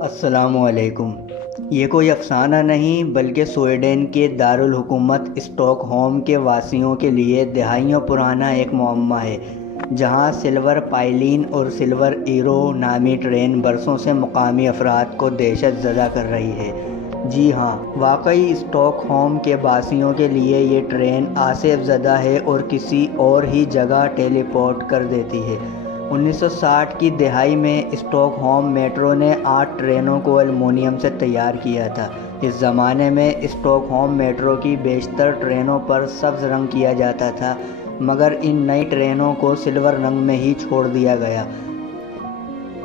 السلام علیکم۔ یہ کوئی افسانہ نہیں بلکہ سویڈن کے دارالحکومت اسٹاک ہوم کے واسیوں کے لیے دہائیوں پرانا ایک معمہ ہے، جہاں سلور پائلین اور سلور ایرو نامی ٹرین برسوں سے مقامی افراد کو دہشت زدہ کر رہی ہے۔ جی ہاں، واقعی اسٹاک ہوم کے باسیوں کے لیے یہ ٹرین آصف زدہ ہے اور کسی اور ہی جگہ ٹیلی پورٹ کر دیتی ہے۔ 1960 کی دہائی میں اسٹاک ہوم میٹرو نے 8 ٹرینوں کو ایلومینیم سے تیار کیا تھا۔ اس زمانے میں اسٹاک ہوم میٹرو کی بیشتر ٹرینوں پر سبز رنگ کیا جاتا تھا، مگر ان نئی ٹرینوں کو سلور رنگ میں ہی چھوڑ دیا گیا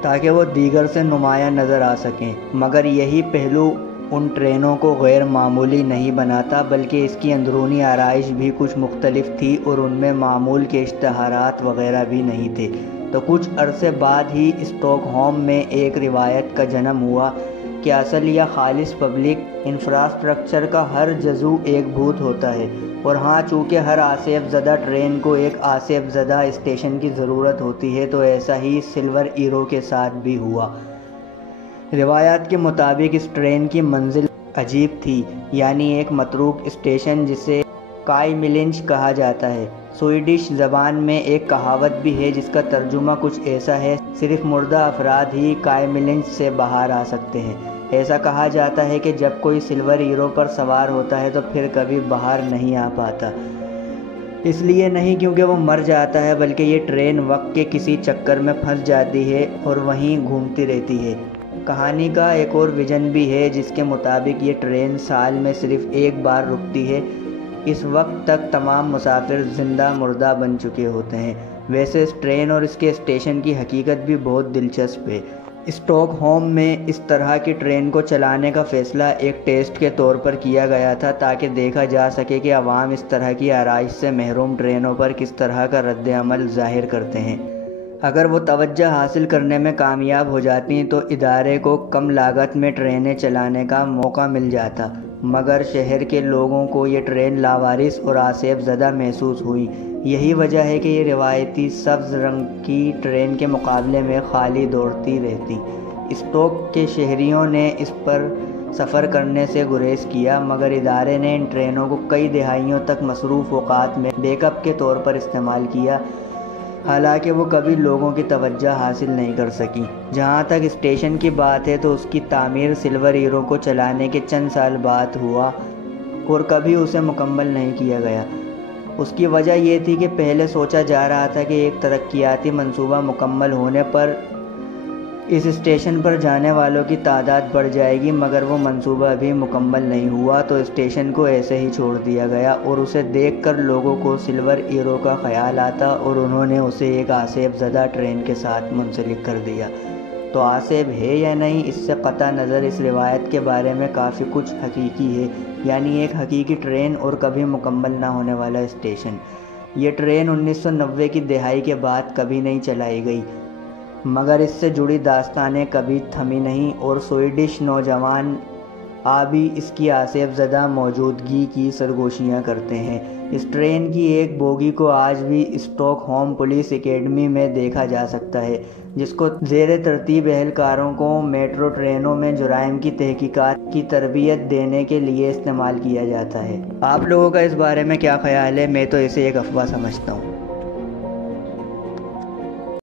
تاکہ وہ دیگر سے نمایاں نظر آ سکیں۔ مگر یہی پہلو ان ٹرینوں کو غیر معمولی نہیں بناتا، بلکہ اس کی اندرونی آرائش بھی کچھ مختلف تھی اور ان میں معمول کے اشتہارات وغیرہ بھی نہیں تھے۔ تو کچھ عرصے بعد ہی اسٹاک ہوم میں ایک روایت کا جنم ہوا کہ اصل یا خالص پبلک انفراسٹرکچر کا ہر جزو ایک بھوت ہوتا ہے، اور ہاں، چونکہ ہر آصف زدہ ٹرین کو ایک آصف زدہ اسٹیشن کی ضرورت ہوتی ہے، تو ایسا ہی سلور ایرو کے ساتھ بھی ہوا۔ روایات کے مطابق اس ٹرین کی منزل عجیب تھی، یعنی ایک متروک اسٹیشن جسے کائملنچ کہا جاتا ہے۔ سویڈش زبان میں ایک کہاوت بھی ہے جس کا ترجمہ کچھ ایسا ہے: صرف مردہ افراد ہی کائملنچ سے باہر آ سکتے ہیں۔ ایسا کہا جاتا ہے کہ جب کوئی سلور ایرو پر سوار ہوتا ہے تو پھر کبھی باہر نہیں آ پاتا، اس لیے نہیں کیونکہ وہ مر جاتا ہے، بلکہ یہ ٹرین وقت کے کسی چکر میں پھنس جاتی ہے اور وہیں گھومتی رہتی ہے۔ کہانی کا ایک اور ورژن بھی ہے جس کے مطابق یہ ٹرین سال میں صرف ایک بار رکتی ہے۔ اس وقت تک تمام مسافر زندہ مردہ بن چکے ہوتے ہیں۔ ویسے اس ٹرین اور اس کے اسٹیشن کی حقیقت بھی بہت دلچسپ ہے۔ اسٹاک ہوم میں اس طرح کی ٹرین کو چلانے کا فیصلہ ایک ٹیسٹ کے طور پر کیا گیا تھا، تاکہ دیکھا جا سکے کہ عوام اس طرح کی آرائش سے محروم ٹرینوں پر کس طرح کا رد عمل ظاہر کرتے ہیں۔ اگر وہ توجہ حاصل کرنے میں کامیاب ہو جاتی تو ادارے کو کم لاگت میں ٹرینیں چلانے کا موقع مل جاتا، مگر شہر کے لوگوں کو یہ ٹرین لاوارث اور آصف زدہ محسوس ہوئی۔ یہی وجہ ہے کہ یہ روایتی سبز رنگ کی ٹرین کے مقابلے میں خالی دوڑتی رہتی۔ اسٹاک کے شہریوں نے اس پر سفر کرنے سے گریز کیا، مگر ادارے نے ان ٹرینوں کو کئی دہائیوں تک مصروف اوقات میں بیک اپ کے طور پر استعمال کیا، حالانکہ وہ کبھی لوگوں کی توجہ حاصل نہیں کر سکی۔ جہاں تک اسٹیشن کی بات ہے تو اس کی تعمیر سلور ایرو کو چلانے کے چند سال بعد ہوا اور کبھی اسے مکمل نہیں کیا گیا۔ اس کی وجہ یہ تھی کہ پہلے سوچا جا رہا تھا کہ ایک ترقیاتی منصوبہ مکمل ہونے پر اس اسٹیشن پر جانے والوں کی تعداد بڑھ جائے گی، مگر وہ منصوبہ ابھی مکمل نہیں ہوا، تو اسٹیشن کو ایسے ہی چھوڑ دیا گیا اور اسے دیکھ کر لوگوں کو سلور ایرو کا خیال آتا اور انہوں نے اسے ایک آصف زدہ ٹرین کے ساتھ منسلک کر دیا۔ تو آصف ہے یا نہیں، اس سے قطع نظر اس روایت کے بارے میں کافی کچھ حقیقی ہے، یعنی ایک حقیقی ٹرین اور کبھی مکمل نہ ہونے والا اسٹیشن۔ یہ ٹرین 1990 کی دہائی کے بعد کبھی نہیں چلائی گئی، مگر اس سے جڑی داستانیں کبھی تھمی نہیں، اور سویڈش نوجوان ابھی اس کی آصف زدہ موجودگی کی سرگوشیاں کرتے ہیں۔ اس ٹرین کی ایک بوگی کو آج بھی اسٹاک ہوم پولیس اکیڈمی میں دیکھا جا سکتا ہے، جس کو زیر ترتیب اہلکاروں کو میٹرو ٹرینوں میں جرائم کی تحقیقات کی تربیت دینے کے لیے استعمال کیا جاتا ہے۔ آپ لوگوں کا اس بارے میں کیا خیال ہے؟ میں تو اسے ایک افواہ سمجھتا ہوں۔